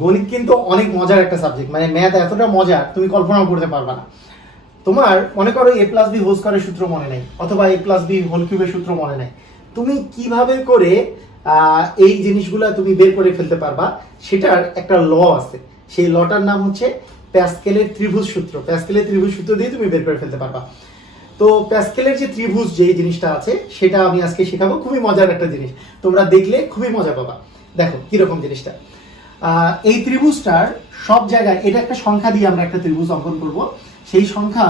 গণিত কিন্তু অনেক মজার একটা সাবজেক্ট মানে ম্যাথ এতটা মজা তুমি কল্পনাও করতে পারবে না। তোমার মনে করো এ প্লাস বি হোল স্কোয়ারের সূত্র মনে নেই, অথবা এ প্লাস বি হোল কিউবের সূত্র মনে নেই। তুমি কীভাবে করে এই জিনিসগুলো তুমি বের করে ফেলতে পারবা, সেটার একটা ল আছে। সেই লটার নাম হচ্ছে প্যাসকেলের ত্রিভুজ সূত্র। প্যাসকেলের ত্রিভুজ সূত্র দিয়ে তুমি বের করে ফেলতে পারবা। তো প্যাসকেলের যে ত্রিভুজ, যে জিনিসটা আছে, সেটা আমি আজকে শেখাবো। খুবই মজার একটা জিনিস। তোমরা দেখলে খুবই মজা পাবা। দেখো, কীরকম জিনিসটা। এই ত্রিভুজটার সব জায়গায়, এটা একটা সংখ্যা দিয়ে আমরা একটা ত্রিভুজ অঙ্কন করব। সেই সংখ্যা,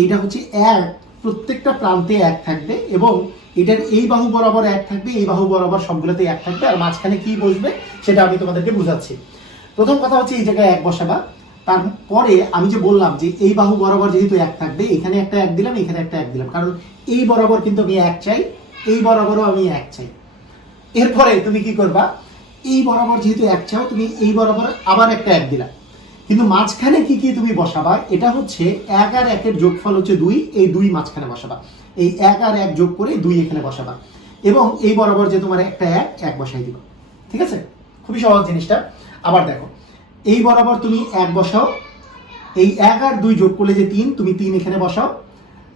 এইটা হচ্ছে এক, প্রত্যেকটা প্রান্তে এক থাকবে এবং এটার এই বাহু বরাবর এক থাকবে, এই বাহু বরাবর সবগুলোতে এক থাকবে। আর মাঝখানে কি বসবে, সেটা আমি তোমাদেরকে বুঝাচ্ছি। প্রথম কথা হচ্ছে এই জায়গায় এক বসাবা। তারপরে আমি যে বললাম যে এই বাহু বরাবর যেহেতু এক থাকবে, এখানে একটা এক দিলাম, এখানে একটা এক দিলাম। কারণ এই বরাবর কিন্তু আমি এক চাই, এই বরাবরও আমি এক চাই। এরপরে তুমি কি করবা? এই বরাবর যেহেতু এক চাও, তুমি এই বরাবর আবার একটা এক দিলা। কিন্তু মাঝখানে কি কি তুমি বসাবা? এটা হচ্ছে এক আর একের যোগফল হচ্ছে দুই, এই দুই মাঝখানে বসাবা। এই এক আর এক যোগ করে দুই এখানে বসাবা। এবং এই বরাবর যে তোমার একটা এক এক বসাই দিবা। ঠিক আছে? খুবই সহজ জিনিসটা। আবার দেখো, এই বরাবর তুমি এক বসাও, এই এক আর দুই যোগ করলে যে তিন, তুমি তিন এখানে বসাও,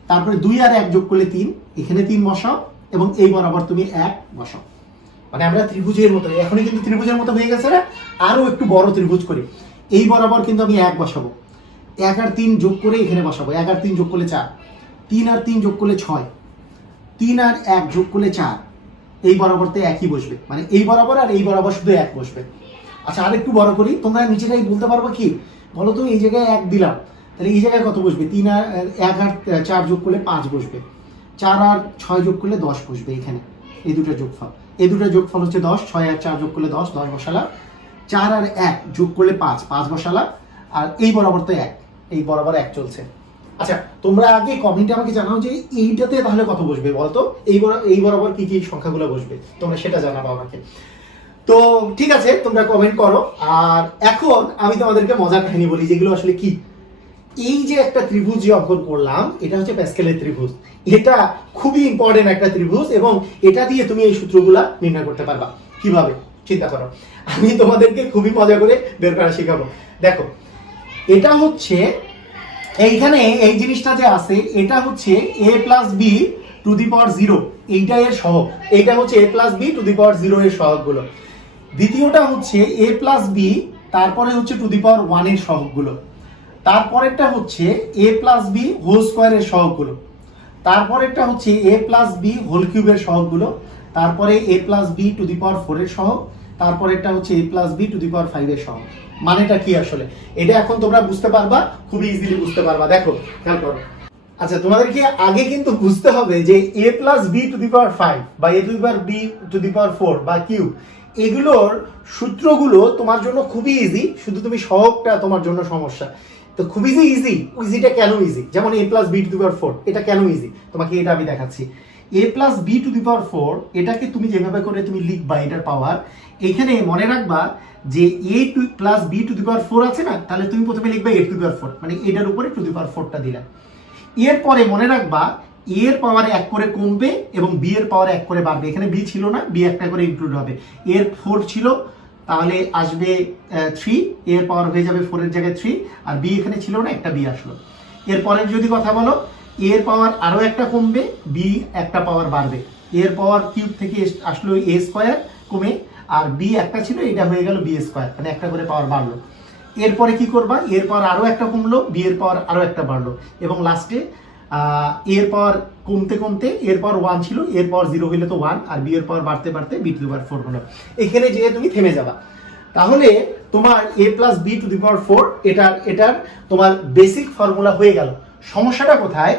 তারপরে দুই আর এক যোগ করলে তিন, এখানে তিন বসাও, এবং এই বরাবর তুমি এক বসাও। মানে আমরা ত্রিভুজের মতো, এখনই কিন্তু ত্রিভুজের মতো হয়ে গেছে না? আরও একটু বড় ত্রিভুজ করি। এই বরাবর কিন্তু আমি এক বসাবো। এক আর তিন যোগ করে এখানে বসাবো। এক আর তিন যোগ করলে চার। তিন আর তিন যোগ করলে ছয়। তিন আর এক যোগ করলে চার। এই বরাবরতে একই বসবে। মানে এই বরাবর আর এই বরাবর শুধু এক বসবে। আচ্ছা আর একটু বড় করি। তোমরা নিচেটাই বলতে পারব কি? বলো এই জায়গায় এক দিলাম। তাহলে এই জায়গায় কত বসবে? তিন আর, এক আর চার যোগ করলে পাঁচ বসবে। চার আর ছয় যোগ করলে দশ বসবে এখানে। এই দুটো যোগফল। এই দুটো যোগফল হচ্ছে দশ, ছয় আর চার যোগ করলে দশ দশ বসালা। চার আর এক যোগ করলে পাঁচ পাঁচ বসালা। আর এই বরাবর তো এক, এই বরাবর এক চলছে। আচ্ছা তোমরা আগে কমেন্টে আমাকে জানাও যে এইটাতে তাহলে কত বসবে বলতো? এই এই বরাবর কি কি সংখ্যাগুলো বসবে? তোমরা সেটা জানাব আমাকে। তো ঠিক আছে, তোমরা কমেন্ট করো। আর এখন আমি তোমাদেরকে মজার কাহিনী বলি, যেগুলো আসলে কি? এই যে একটা ত্রিভুজ যে অঙ্কন করলাম, এটা হচ্ছে প্যাসকেলের ত্রিভুজ। এটা খুবই ইম্পর্টেন্ট একটা ত্রিভুজ এবং এটা দিয়ে তুমি এই সূত্রগুলা নির্ণয় করতে পারবা। কীভাবে? চিন্তা করো। আমি তোমাদেরকে খুবই মজা করে বের করা শেখাবো। দেখো, এটা হচ্ছে, এইখানে এই জিনিসটা যে আছে, এটা হচ্ছে A plus B to the power zero এইটা এর সহগ। এইটা হচ্ছে A plus B to the power zero এর সহগগুলো। দ্বিতীয়টা হচ্ছে এ প্লাস বি তারপরে হচ্ছে টু দি পাওয়ার ওয়ানের সহগগুলো। তারপরেরটা হচ্ছে এ প্লাস বি হোল স্কোয়ারের সহগগুলো। তারপরেরটা হচ্ছে এ প্লাস বি হোল কিউবের সহগগুলো। তারপরে A plus B to the power four এর সহগ। তারপরেরটা হচ্ছে A plus B to the power five এর সহগ। মানেটা কি আসলে? এটা এখন তোমরা বুঝতে পারবা, খুবই ইজিলি বুঝতে পারবা। দেখো, খেয়াল করো। আচ্ছা তোমাদেরকে আগে কিন্তু বুঝতে হবে যে A plus B to the power five বা A to the power B to the power four বা কিউ এগুলোর সূত্রগুলো তোমার জন্য খুবই ইজি শুধু তুমি সহগটা তোমার জন্য সমস্যা। তো খুবই যে ইজি ইজিটা কেন ইজি যেমন A plus B to the power four এটা কেন ইজি তোমাকে এটা আমি দেখাচ্ছি। A plus B to the power four এটাকে তুমি যেভাবে করে তুমি লিখবা, এটার পাওয়ার এখানে মনে রাখবা যে A two plus B to the power four আছে না, তাহলে তুমি প্রথমে লিখবা এ টু দি পাওয়ার ফোর মানে এটার উপরে টু দি পাওয়ার ফোরটা দিলা। এরপরে মনে রাখবা এর পাওয়ার এক করে কমবে এবং বি এর পাওয়ার এক করে বাড়বে। এখানে বি ছিল না বি একটা করে ইনক্লুড হবে। এর ফোর ছিল তাহলে আসবে থ্রি এর পাওয়ার হয়ে যাবে ফোরের জায়গায় থ্রি আর বি এখানে ছিল না, একটা বি আসলো। এরপরের যদি কথা বলো এর পাওয়ার আরও একটা কমবে বি একটা পাওয়ার বাড়বে। এর পাওয়ার কিউব থেকে আসলো এ স্কোয়ার কমে, আর বি একটা ছিল এটা হয়ে গেল বি স্কোয়ার মানে একটা করে পাওয়ার বাড়লো। এরপরে কি করবা? এর পাওয়ার আরও একটা কমলো বি এর পাওয়ার আরও একটা বাড়লো। এবং লাস্টে এর পাওয়ার কমতে কমতে, এরপর ওয়ান ছিল, এরপর জিরো হইলে তো ওয়ান আর বি এর পাওয়ার বাড়তে বাড়তে B to the power four হলো। এখানে যেয়ে তুমি থেমে যাবা। তাহলে তোমার A plus B to the power four এটার এটার তোমার বেসিক ফর্মুলা হয়ে গেল। সমস্যাটা কোথায়?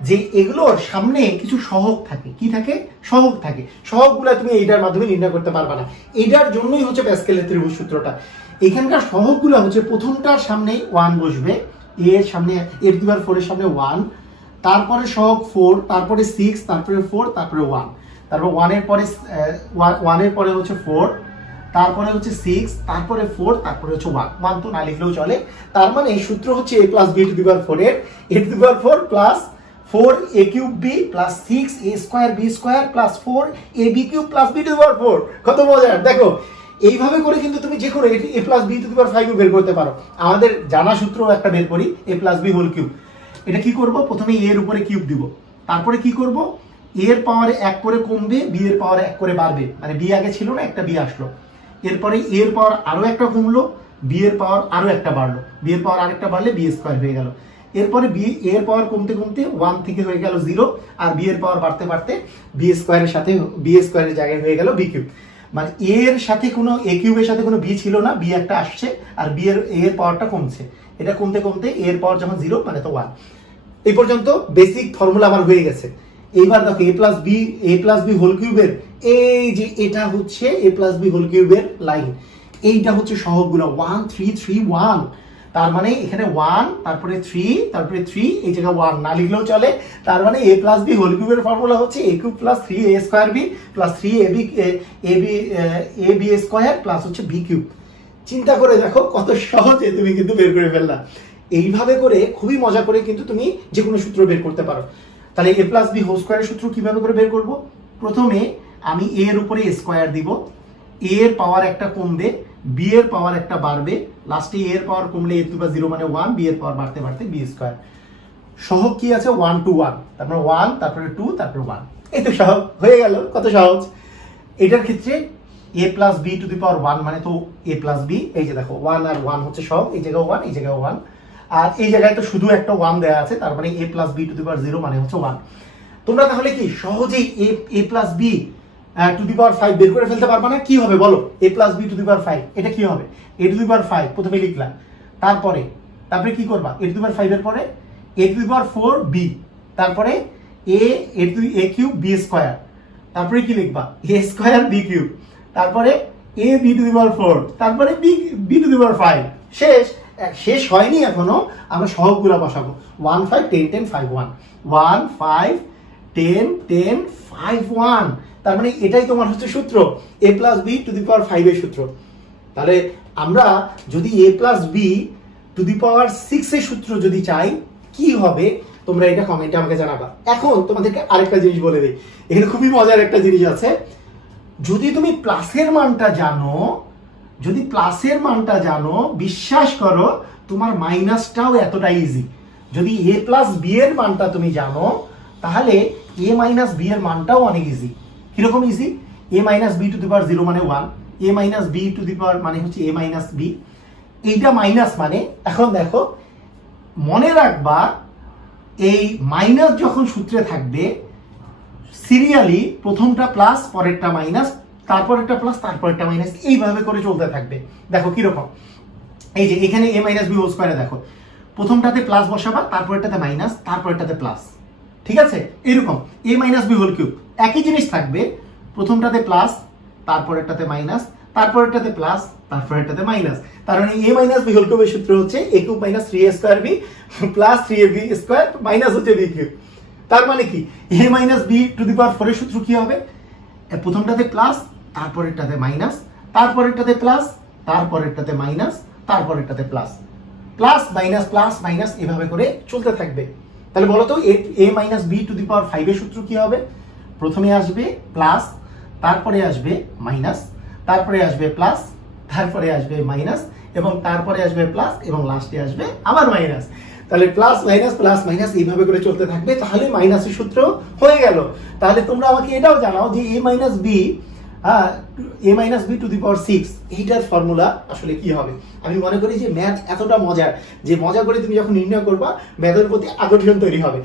যে এগুলোর সামনে কিছু সহগ থাকে। কি থাকে? সহগ থাকে। সহগগুলো তুমি এইটার মাধ্যমে নির্ণয় করতে পারবে না। এইটার জন্যই হচ্ছে প্যাসকেলের ত্রিভুজ সূত্রটা। এখানকার সহগগুলো হচ্ছে প্রথমটার সামনে ওয়ান বসবে এর সামনে এর দুবার ফোরের সামনে ওয়ান তারপরে সহগ ফোর, তারপরে সিক্স, তারপরে ফোর, তারপরে ওয়ান। তারপর ওয়ানের পরে ওয়ানের পরে হচ্ছে ফোর, তারপরে হচ্ছে সিক্স, তারপরে ফোর, তারপরে হচ্ছে ওয়ান। ওয়ান তো না লিখলেও চলে। তার মানে এই সূত্র হচ্ছে A plus B to the power four এর। A to the power four plus four A cube B plus six A square B square plus four A B cube plus B to the power four কত মজার দেখো, এইভাবে করে কিন্তু তুমি যে কোনো A plus B to the power five বের করতে পারো। আমাদের জানা সূত্র একটা বের করি A plus B whole cube এটা কি করব? প্রথমে এর উপরে কিউব দিব। তারপরে কি করব? এর পাওয়ারে এক করে কমবে বি এর পাওয়ারে এক করে বাড়বে। মানে বি আগে ছিল না, একটা বি আসলো। এরপরে এর পাওয়ার আরও একটা কমলো বি এর পাওয়ার আরও একটা বাড়লো। বি এর পাওয়ার আরেকটা বাড়লে বি স্কোয়ার হয়ে গেল। এরপরে বি এর পাওয়ার কমতে কমতে ওয়ান থেকে হয়ে গেল জিরো আর বি এর পাওয়ার বাড়তে বাড়তে বি স্কোয়ারের সাথে বি স্কোয়ারের জায়গায় হয়ে গেল বি কিউব মানে এর সাথে কোনো এ কিউবের সাথে কোনো বি ছিল না বি একটা আসছে, আর বি এর এর পাওয়ারটা কমছে। এটা কমতে কমতে এর পাওয়ার যখন জিরো মানে তো ওয়ান এই পর্যন্ত বেসিক ফর্মুলা আমার হয়ে গেছে। এইবার দেখো A plus B A plus B whole কিউবের এই যে এটা হচ্ছে এ প্লাস বি হোল কিউবের লাইন এইটা হচ্ছে সহগগুলো। ওয়ান থ্রি থ্রি ওয়ান তার মানে এখানে ওয়ান তারপরে থ্রি তারপরে থ্রি এই জায়গায় ওয়ান না লিখলেও চলে। তার মানে এ প্লাস বি হোল কিউবের ফর্মুলা হচ্ছে A cube plus three A square B plus three A B A B A B square plus হচ্ছে বি কিউব চিন্তা করে দেখো কত সহজে তুমি কিন্তু বের করে ফেললা। এইভাবে করে খুবই মজা করে কিন্তু তুমি যে কোনো সূত্র বের করতে পারো। তাহলে এ প্লাস বি হোল স্কোয়ারের সূত্র কীভাবে করে বের করব? প্রথমে আমি এ এর উপরে স্কোয়ার দিব। এ এর পাওয়ার একটা কমবে বি এর পাওয়ার একটা বাড়বে। লাস্টে এ এর পাওয়ার কমলে এ টু বা জিরো মানে ওয়ান বি এর পাওয়ার বাড়তে বাড়তে বি স্কোয়ার সহগ কি আছে? ওয়ান টু ওয়ান তারপরে ওয়ান তারপরে টু তারপরে ওয়ান এই তো সহজ হয়ে গেল। কত সহজ। এটার ক্ষেত্রে A plus B to the power one মানে তো এ প্লাস বি এই যে দেখো ওয়ান আর ওয়ান হচ্ছে সব, এই জায়গায় ওয়ান এই জায়গায় ওয়ান আর এই জায়গায় তো শুধু একটা ওয়ান দেওয়া আছে, তার মানে A plus B to the power zero মানে হচ্ছে ওয়ান তোমরা তাহলে কি সহজেই A A plus B to the power five বের করে ফেলতে পারবে না? কি হবে বলো? A plus B to the power five এটা কি হবে? এ টু দি পাওয়ার ফাইভ প্রথমে লিখলাম। তারপরে তারপরে কি করবা? এ টু দি পাওয়ার ফাইভের পরে A to the power four B তারপরে A A two A cube B square তারপরে কি লিখবা? এ স্কোয়ার বি কিউব তারপরে A B to the power four তারপরে B B to the power five শেষ শেষ হয়নি এখনও, আমরা সহগগুলো বসাবো। One five ten ten five one one five ten ten five one তার মানে এটাই তোমার হচ্ছে সূত্র। A plus B to the power ফাইভের সূত্র। তাহলে আমরা যদি A plus B to the power সিক্সের সূত্র যদি চাই, কি হবে? তোমরা এটা কমেন্টে আমাকে জানাবা। এখন তোমাদেরকে আরেকটা জিনিস বলে দিই। এখানে খুবই মজার একটা জিনিস আছে। যদি তুমি প্লাসের মানটা জানো, যদি প্লাসের মানটা জানো, বিশ্বাস করো, তোমার মাইনাসটাও এতটা ইজি যদি এ প্লাস বি এর মানটা তুমি জানো, তাহলে এ মাইনাস বি এর মানটাও অনেক ইজি কীরকম easy A minus B to the power zero মানে one A minus B to the power মানে হচ্ছে এ মাইনাস বি এইটা মাইনাস মানে এখন দেখো, মনে রাখবা, এই মাইনাস যখন সূত্রে থাকবে সিরিয়ালি প্রথমটা প্লাস পরেরটা মাইনাস তারপরেরটা প্লাস তারপর একটা মাইনাস এইভাবে করে চলতে থাকবে। দেখো কীরকম। এই যে এখানে এ মাইনাস বি হোল স্কোয়ারে দেখো। প্রথমটাতে প্লাস বসাবা, তারপরেরটাতে মাইনাস তারপরেরটাতে প্লাস ঠিক আছে? এরকম। A minus B whole cube একই জিনিস থাকবে। প্রথমটাতে প্লাস তারপরেরটাতে মাইনাস তারপরেরটাতে প্লাস তারপরেরটাতে মাইনাস তার মানে এ মাইনাস বি হোল কিউবের সূত্র হচ্ছে A cube minus three A square B plus three A B square minus হচ্ছে বি কিউব তার মানে কি? A minus B to the power ফোরের সূত্র কি হবে? প্রথমটাতে প্লাস তারপরেরটাতে মাইনাস তারপরেরটাতে প্লাস তারপরেরটাতে minus তারপরেরটাতে plus plus minus plus minus এভাবে করে চলতে থাকবে। তাহলে বলো তো, A minus B to the power ফাইভের সূত্র কি হবে? প্রথমে আসবে প্লাস তারপরে আসবে মাইনাস তারপরে আসবে প্লাস তারপরে আসবে মাইনাস এবং তারপরে আসবে প্লাস এবং লাস্টে আসবে আবার মাইনাস তাহলে প্লাস মাইনাস প্লাস মাইনাস এইভাবে করে চলতে থাকবে, তাহলে মাইনাসের সূত্র হয়ে গেল। তাহলে তোমরা আমাকে এটাও জানাও যে এ মাইনাস বি হ্যাঁ A minus B to the power six এইটার ফর্মুলা আসলে কি হবে? আমি মনে করি যে ম্যাথ এতটা মজার, যে মজা করে তুমি যখন নির্ণয় করবা ম্যাথের প্রতি আকর্ষণ তৈরি হবে।